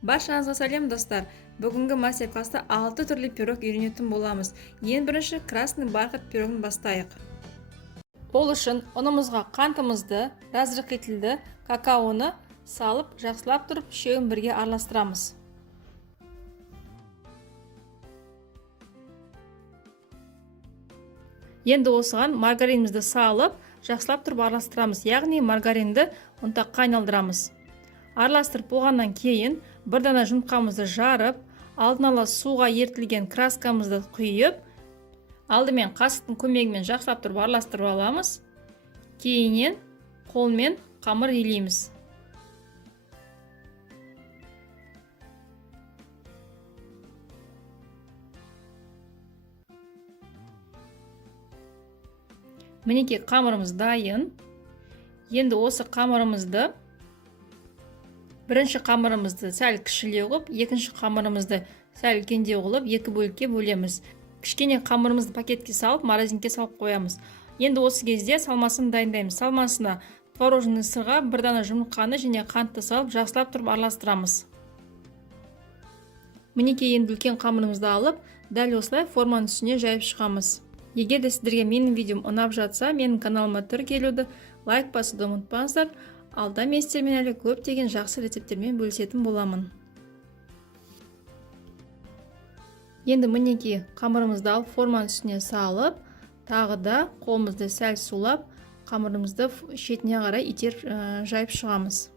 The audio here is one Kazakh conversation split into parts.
Баршаңызға сәлем достар. Бүгінгі мастер-класста 6 түрлі пирог үйренетін боламыз. Ең бірінші красный бархат пирогын бастайық. Ол үшін ұнымызға қантымызды, разрыхлителді какаоны салып, жақсылап тұрып, үшеуін бірге араластырамыз. Енді осыған маргаринімізді салып, жақсылап тұрып араластырамыз. Яғни маргаринді ұнтаққа айналдырамыз. Араластырып болғаннан кейін бір дана жұмыртқамызды жарып, алдын ала суға ертілген краскамызды құйып, алдымен қасықтың көмегімен жақсылап тұрып араластырып аламыз. Кейіннен қолмен қамыр илейміз. Мінекей қамырымыз дайын. Енді осы қамырымызды бірінші қамырымызды сәл кішілеу қылып, екінші қамырымызды сәл үлкендеу қылып, екі бөлікке бөлеміз. Кішкене қамырымызды пакетке салып, морозилкаға салып қоямыз. Енді осы кезде салмасын дайындаймыз. Салмасына творожный сырға бір дана жұмыртқаны және қантты салып, жақсылап тұрып араластырамыз. Мінекей енді үлкен қамырымызды алып, дәл осылай форманың үстіне жайып шығамыз. Егер де сіздерге менің видеом ұнап жатса, менің каналыма тіркелуді, лайк басуды ұмытпаңыздар. Алда мен сіздермен әлі көптеген жақсы рецепттермен бөлісетін боламын. Енді мінекей қамырымызды алып, форманың үстіне салып, тағы да қолымызды сәл сулап, қамырымызды шетіне қарай итеріп жайып шығамыз.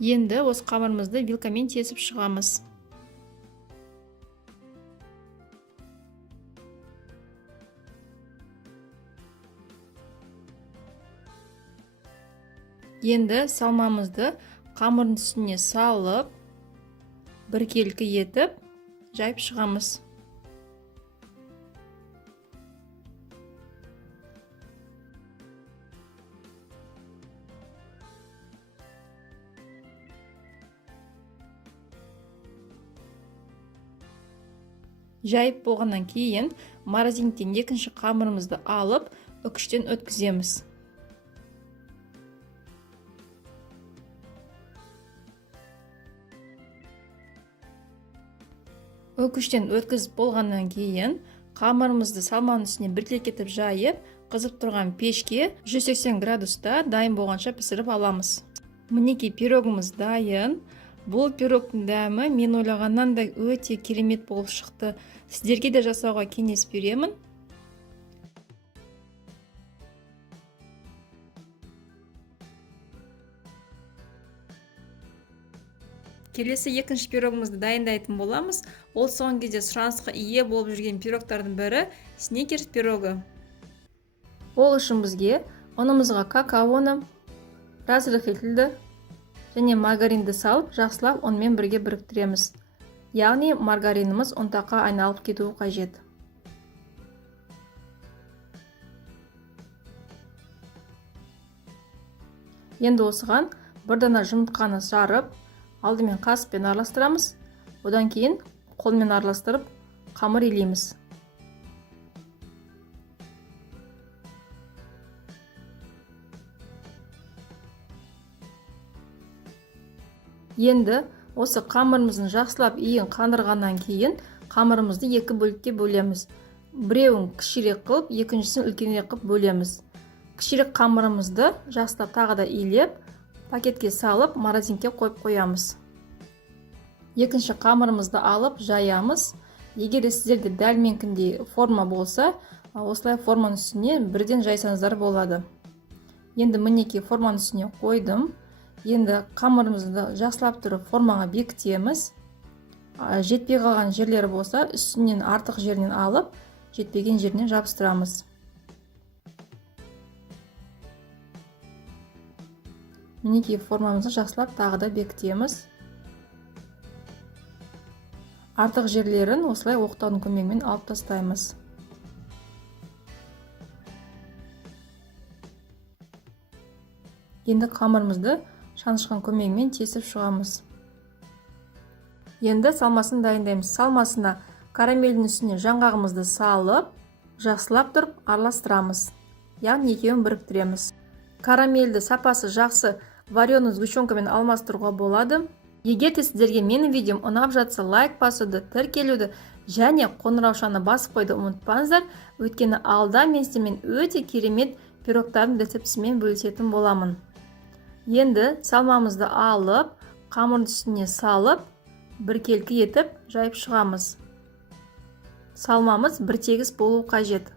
Енді осы қамырымызды вилкамен тесіп шығамыз. Енді салмамызды қамырдың үстіне салып, біркелкі етіп, жайып шығамыз. Жайып болғаннан кейін морозилкадан екінші қамырымызды алып, үкіштен өткіземіз. Үкіштен өткізіп болғаннан кейін қамырымызды салманың үстіне біркелкетіп жайып, қызып тұрған пешке 180 градуста дайын болғанша пісіріп аламыз. Мінекей пирогымыз дайын. Бұл пирогтың дәмі мен ойлағаннан да өте керемет болып шықты. Сіздерге де жасауға кеңес беремін. Келесі екінші пирогымызды дайындайтын боламыз. Ол соңғы кезде сұранысқа ие болып жүрген пирогтардың бірі сникерс пирогы. Ол үшін бізге ұнымызға какаоны, разрыхлителді және маргаринді салып, жақсылап онымен бірге біріктіреміз. Яғни маргариніміз ұнтаққа айналып кетуі қажет. Енді осыған бір дана жұмыртқаны жарып, алдымен қасықпен араластырамыз. Одан кейін қолмен араластырып, қамыр илейміз. Енді осы қамырымыздың жақсылап иін қандырғаннан кейін қамырымызды екі бөлікке бөлеміз. Біреуін кішірек қылып, екіншісін үлкенірек қылып бөлеміз. Кішірек қамырымызды жақсылап тағы да илеп, пакетке салып, морозилкаға қойып қоямыз. Екінші қамырымызды алып жаямыз. Егер сіздерде дәл менікіндей форма болса, осылай форманың үстіне бірден жайсаңыздар болады. Енді мінекей форманың үстіне қойдым. Енді қамырымызды жақсылап тұрып формаға бекітеміз. Жетпей қалған жерлері болса, үстінен артық жерінен алып, жетпеген жерінен жабыстырамыз. Мінекей формамызды жақсылап тағы да бекітеміз. Артық жерлерін осылай оқтаудың көмегімен алып тастаймыз. Енді қамырымызды шанышқан көмегімен тесіп шығамыз. Енді салмасын дайындаймыз. Салмасына Карамельдің үстіне жаңғағымызды салып, жақсылап тұрып араластырамыз. Яғни екеуін біріктіреміз. Карамельді сапасы жақсы вареный сгущенкамен алмастыруға болады. Егер де сіздерге менің видеом ұнап жатса, лайк басуды, тіркелуді және қоңыраушаны басып қойды ұмытпаңыздар. Өйткені алда мен сіздермен өте керемет пирогтардың рецептісімен бөлісетін боламын. Енді салмамызды алып, қамырдың үстіне салып, біркелкі етіп жайып шығамыз. Салмамыз бір тегіс болу қажет.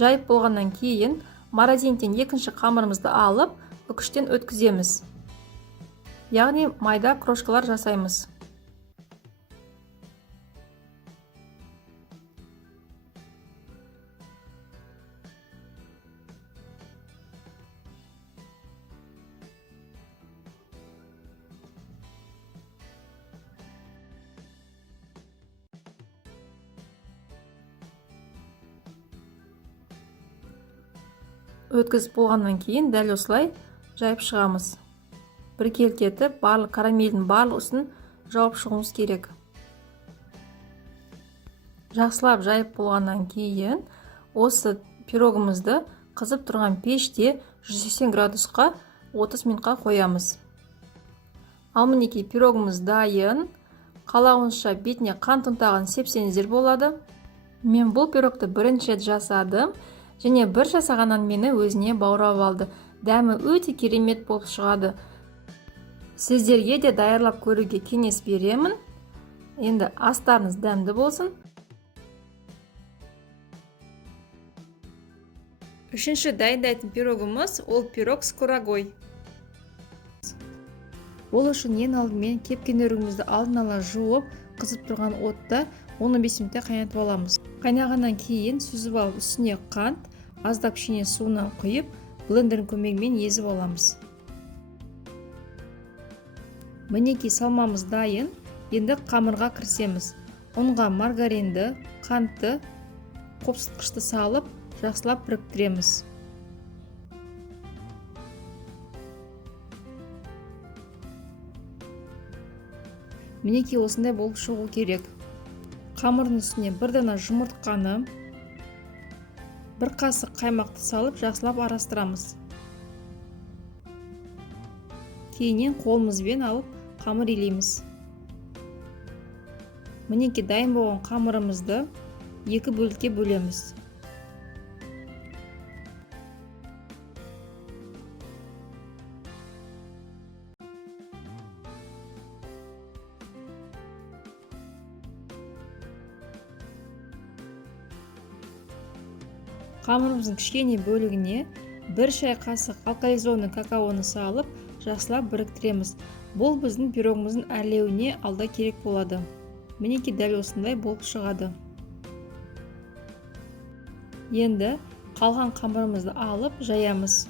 Жайып болғаннан кейін морозилькіден екінші қамырымызды алып, үкіштен өткіземіз. Яғни майда крошкалар жасаймыз. Өткізіп болғаннан кейін дәл осылай жайып шығамыз. Біркелкі етіп, барлық карамельдің барлық үстін жауып шығуымыз керек. Жақсылап жайып болғаннан кейін осы пирогымызды қызып тұрған пеште 180 градусқа 30 минутқа қоямыз. Ал мінекей пирогымыз дайын. Қалауыңызша бетіне қант ұнтағын сепсеңіздер болады. Мен бұл пирогты бірінші рет жасадым. Және бір жасағаннан мені өзіне баурап алды. Дәмі өте керемет болып шығады. Сіздерге де даярлап көруге кеңес беремін. Енді астарыңыз дәмді болсын. Үшінші дайындайтын пирогымыз ол пирог с курагой. Ол үшін ең алдымен кепкен өрігімізді алдын ала жуып, қызып тұрған отта 15 минутта қайнатып аламыз. Қайнағаннан кейін сүзіп алып, үстіне қант, аздап кішкене суынан құйып, блендердің көмегімен езіп аламыз. Мінекей салмамыз дайын. Енді қамырға кірісеміз. Ұнға маргаринді, қантты, қопсытқышты салып, жақсылап біріктіреміз. Мінекей осындай болып шығу керек. Қамырдың үстіне бір дана жұмыртқаны, бір қасық қаймақты салып, жақсылап араластырамыз. Кейіннен қолымызбен алып, қамыр илейміз. Мінекей дайын болған қамырымызды екі бөлікке бөлеміз. Қамырымыздың кішкене бөлігіне бір шай қасық алкализованный какаоны салып, жақсылап біріктіреміз. Бұл біздің пирогымыздың әрлеуіне алда керек болады. Мінекей дәл осындай болып шығады. Енді қалған қамырымызды алып жаямыз.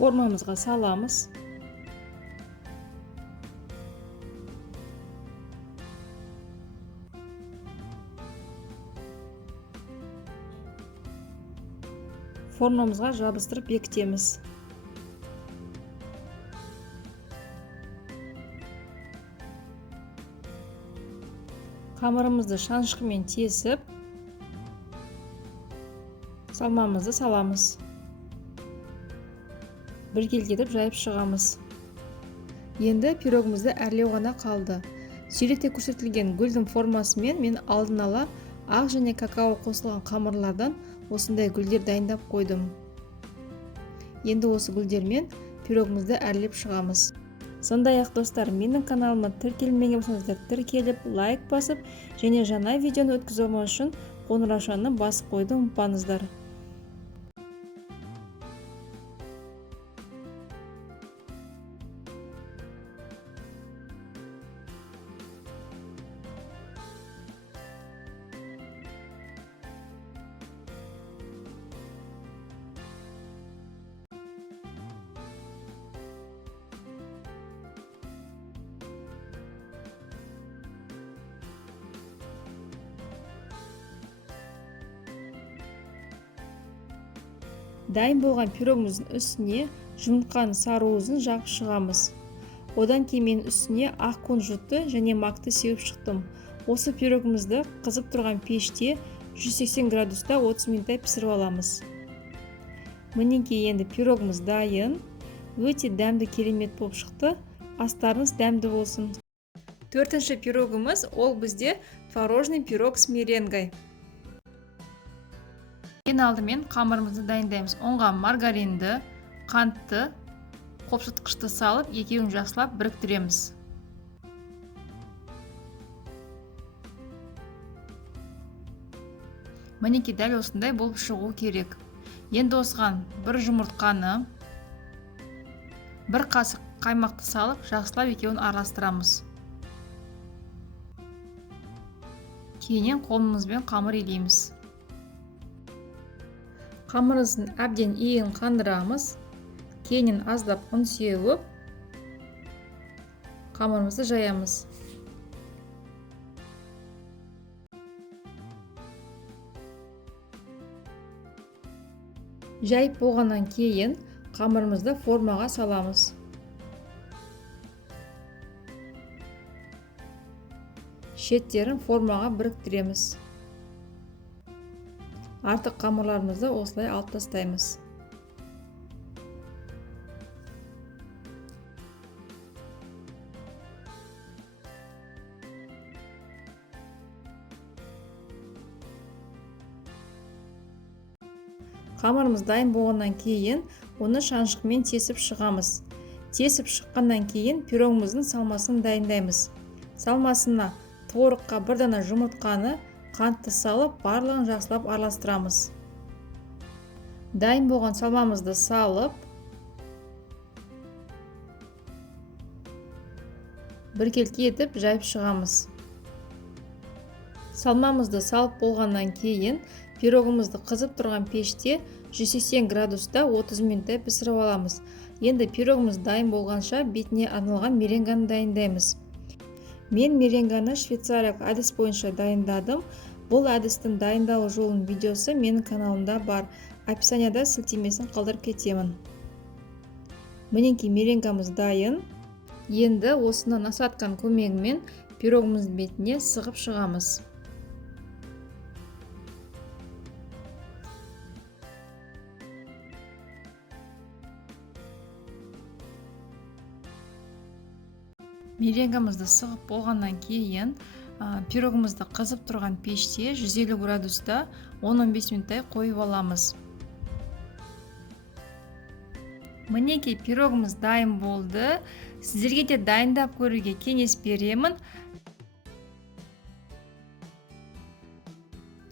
Формамызға саламыз. Формамызға жабыстырып бекітеміз. Қамырымызды шанышқымен тесіп, салмамызды саламыз. Біркелкі етіп жайып шығамыз. Енді пирогымызды әрлеу ғана қалды. Суретте көрсетілген гүлдің формасымен мен алдын ала ақ және какао қосылған қамырлардан осындай гүлдер дайындап қойдым. Енді осы гүлдермен пирогымызды әрлеп шығамыз. Сондай-ақ достар, менің каналыма тіркелмеген болсаңыздар тіркеліп, лайк басып, және жаңа видеоны өткізу үшін қоңыраушаны басып қойды ұмытпаңыздар. Дайын болған пирогымыздың үстіне жұмыртқаның сары уызын жағып шығамыз. Одан кейін мен үстіне ақ кунжутты және макты сеуіп шықтым. Осы пирогымызды қызып тұрған пеште 180 градуста 30 минуттай пісіріп аламыз. Мінекей енді пирогымыз дайын. Өте дәмді керемет болып шықты. Астарыңыз дәмді болсын. Төртінші пирогымыз ол бізде творожный пирог с меренгой. Ең алдымен қамырымызды дайындаймыз. Оңға маргаринді, қантты, қопсытқышты салып, екеуін жақсылап біріктіреміз. Мінекей дәл осындай болып шығу керек. Енді осыған бір жұмыртқаны, бір қасық қаймақты салып, жақсылап екеуін араластырамыз. Кейіннен қолымызбен қамыр илейміз. Қамырымыздың әбден иігін қандырамыз. Кейіннен аздап ұн сеуіп, қамырымызды жаямыз. Жайып болғаннан кейін қамырымызды формаға саламыз. Шеттерін формаға біріктіреміз. Артық қамырларымызды осылай алып тастаймыз. Қамырымыз дайын болғаннан кейін оны шаншқымен тесіп шығамыз. Тесіп шыққаннан кейін пирогымыздың салмасын дайындаймыз. Салмасына творогқа бір дана жұмыртқаны, қантты салып, барлығын жақсылап араластырамыз. Дайын болған салмамызды салып, біркелкі етіп жайып шығамыз. Салмамызды салып болғаннан кейін пирогымызды қызып тұрған пеште 180 градуста 30 минуттай пісіріп аламыз. Енді пирогымыз дайын болғанша бетіне арналған меренганы дайындаймыз. Мен меренганы швейцариялық әдіс бойынша дайындадым. Бұл әдістің дайындалу жолының видеосы менің каналымда бар. Описанияда сілтемесін қалдырып кетемін. Мінекей меренгамыз дайын. Енді осыны насатканың көмегімен пирогымыздың бетіне сығып шығамыз. Меренгамызды сығып болғаннан кейін пирогымызды қызып тұрған пеште 150 градуста 10-15 минуттай қойып аламыз. Мінекей пирогымыз дайын болды. Сіздерге де дайындап көруге кеңес беремін.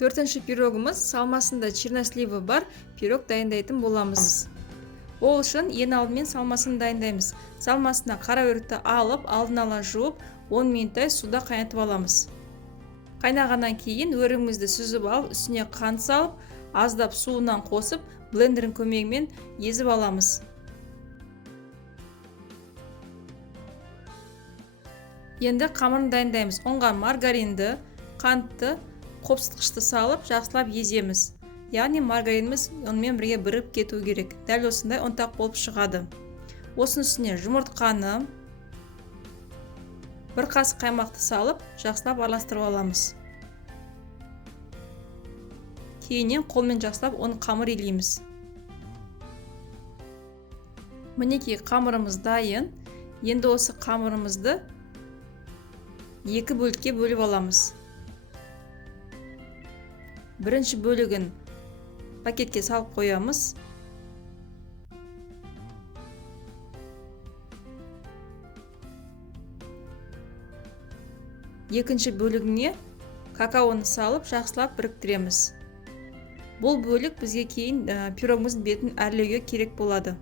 Төртінші пирогымыз салмасында черносливі бар пирог дайындайтын боламыз. Ол үшін ең алдымен салмасын дайындаймыз. Салмасына қара өрікті алып, алдын ала жуып, 10 минуттай суда қайнатып аламыз. Қайнағаннан кейін өрігімізді сүзіп алып, үстіне қант салып, аздап суынан қосып, блендердің көмегімен езіп аламыз. Енді қамырын дайындаймыз. Оңға маргаринді, қантты, қопсытқышты салып, жақсылап еземіз. Яғни маргариніміз онымен бірге бірігіп кету керек. Дәл осындай ұнтақ болып шығады. Осының үстіне жұмыртқаны, бір қасық қаймақты салып, жақсылап араластырып аламыз. Кейіннен қолмен жақсылап оны қамыр илейміз. Мінекей қамырымыз дайын. Енді осы қамырымызды екі бөлікке бөліп аламыз. Бірінші бөлігін пакетке салып қоямыз. Екінші бөлігіне какаоны салып, жақсылап біріктіреміз. Бұл бөлік бізге кейін пирогымыздың бетін әрлеуге керек болады.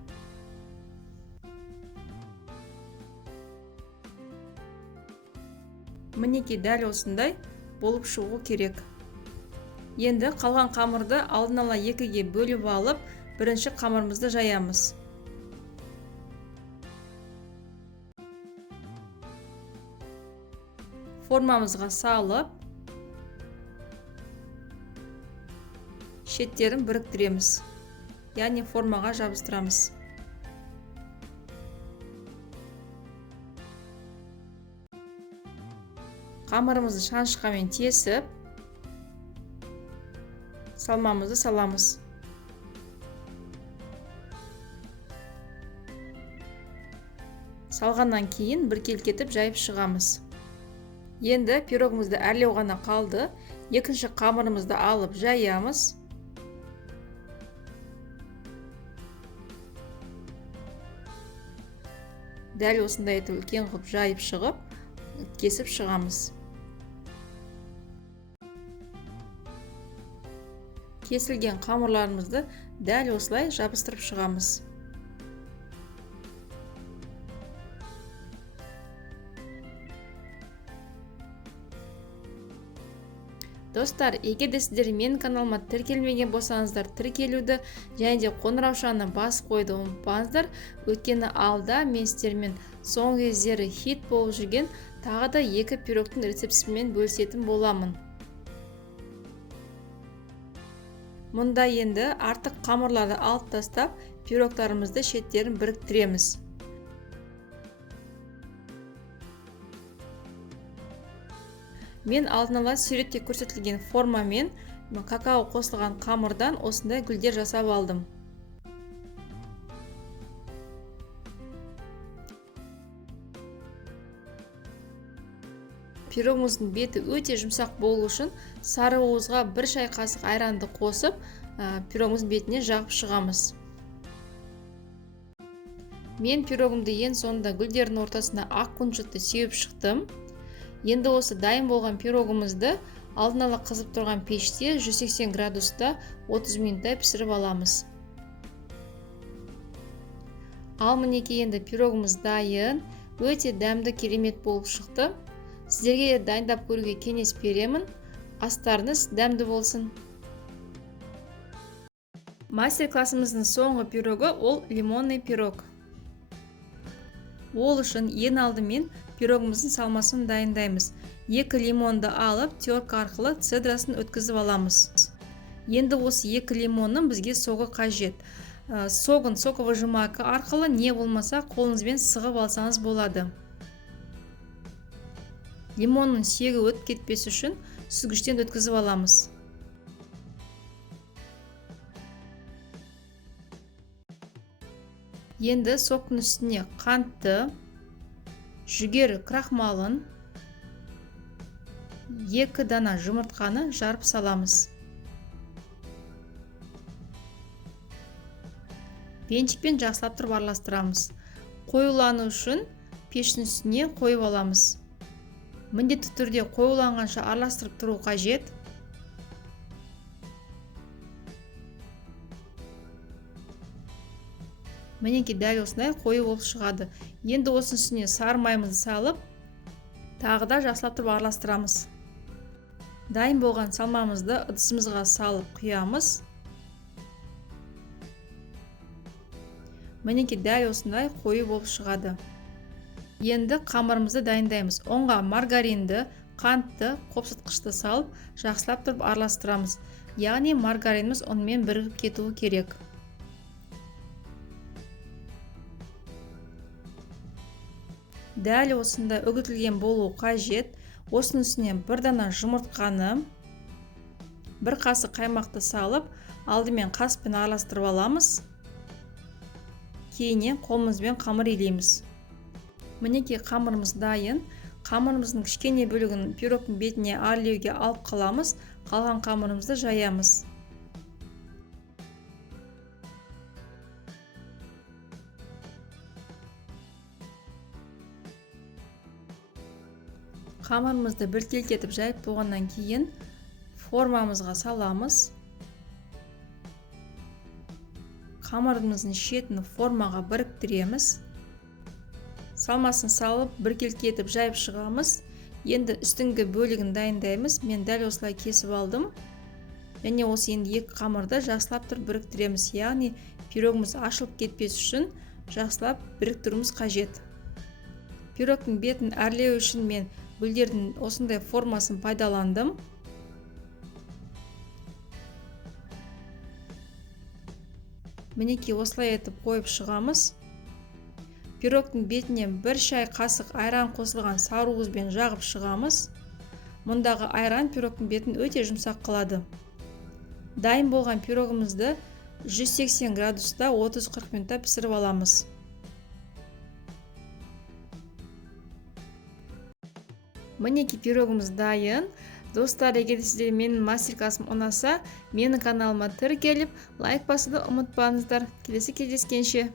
Мінекей дәл осындай болып шығу керек. Енді қалған қамырды алдын ала екіге бөліп алып, бірінші қамырымызды жаямыз. Формамызға салып, шеттерін біріктіреміз. яғни формаға жабыстырамыз. Қамырымызды шанышқамен тесіп, салмамызды саламыз. Салғаннан кейін біркелкетіп жайып шығамыз. Енді пирогымызды әрлеу ғана қалды. Екінші қамырымызды алып жаямыз. Дәл осындай етіп үлкен қылып жайып шығып, кесіп шығамыз. Кесілген қамырларымызды дәл осылай жабыстырып шығамыз. Достар, егер де сіздер менің каналыма тіркелмеген болсаңыздар, тіркелуді және де қоңыраушаны бас қойды ұмытпаңыздар. Өйткені алда мен сіздермен соңғы кездері хит болып жүрген тағы да 2 пирогтың рецептісімен бөлісетін боламын. Мұнда енді артық қамырларды алып тастап, пирогтарымызды шеттерін біріктіреміз. Мен алдын ала суретте көрсетілген формамен какао қосылған қамырдан осындай гүлдер жасап алдым. Пирогымыздың беті өте жұмсақ болу үшін сары уызға 1 шай қасық айранды қосып, пирогымыздың бетіне жағып шығамыз. Мен пирогымды ең соңында гүлдердің ортасына ақ күнжітті сеуіп шықтым. Енді осы дайын болған пирогымызды алдын ала қызып тұрған пеште 180 градуста 30 минуттай пісіріп аламыз. Ал мінекей енді пирогымыз дайын, өте дәмді керемет болып шықты. Сіздерге дайындап көруге кеңес беремін. Астарыңыз дәмді болсын. Мастер-классымыздың соңғы пирогы ол лимонный пирог. Ол үшін ең алдымен пирогымыздың салмасын дайындаймыз. 2 лимонды алып, терка арқылы цедрасын өткізіп аламыз. Енді осы 2 лимонның бізге соғы қажет. Соғын соковыжималка арқылы не болмаса қолыңызбен сығып алсаңыз болады. Лимонның сегі өтіп кетпес үшін сүзгіштен өткізіп аламыз. Енді соқтың үстіне қантты, жүгері крахмалын, 2 дана жұмыртқаны жарып саламыз. Бенчикпен жақсылап тұрып араластырамыз. Қоюлану үшін пештің үстіне қойып аламыз. Міндетті түрде қоюланғанша араластырып тұру қажет. Мінекей дәл осындай қою болып шығады. Енді осының үстіне сары майымызды салып, тағы да жақсылап тұрып араластырамыз. Дайын болған салмамызды ыдысымызға салып құямыз. Мінекей дәл осындай қою болып шығады. Енді қамырымызды дайындаймыз. Оңға маргаринді, қантты, қопсытқышты салып, жақсылап тұрып араластырамыз. Яғни маргариніміз онымен бірігіп кетуі керек. Дәл осында үгітілген болу қажет. Осының үстіне 1 дана жұмыртқаны, 1 қасық қаймақты салып, алдымен қаспен араластырып аламыз. Кейіннен қолымызбен қамыр илейміз. Мінекей қамырымыз дайын. Қамырымыздың кішкене бөлігін пирогтың бетіне әрлеуге алып қаламыз. Қалған қамырымызды жаямыз. Қамырымызды біркелкетіп жайып болғаннан кейін формамызға саламыз. Қамырымыздың шетін формаға біріктіреміз. Салмасын салып біркелкетіп жайып шығамыз. Енді үстіңгі бөлігін дайындаймыз. Мен дәл осылай кесіп алдым. Және осы енді 2 қамырды жақсылап тұрып біріктіреміз. Яғни пирогымыз ашылып кетпес үшін жақсылап біріктіруіміз қажет. Пирогтың бетін әрлеу үшін мен гүлдердің осындай формасын пайдаландым. Мінекей осылай етіп қойып шығамыз. Пирогтың бетіне 1 шай қасық айран қосылған сары уызбен жағып шығамыз. Мұндағы айран пирогтың бетін өте жұмсақ қылады. Дайын болған пирогымызды 180 градуста 30-40 минутта пісіріп аламыз. Мінекей пирогымыз дайын. Достар, егер сізге менің мастер-классым ұнаса, менің каналыма тіркеліп, лайк басуды ұмытпаңыздар. Келесі кездескенше.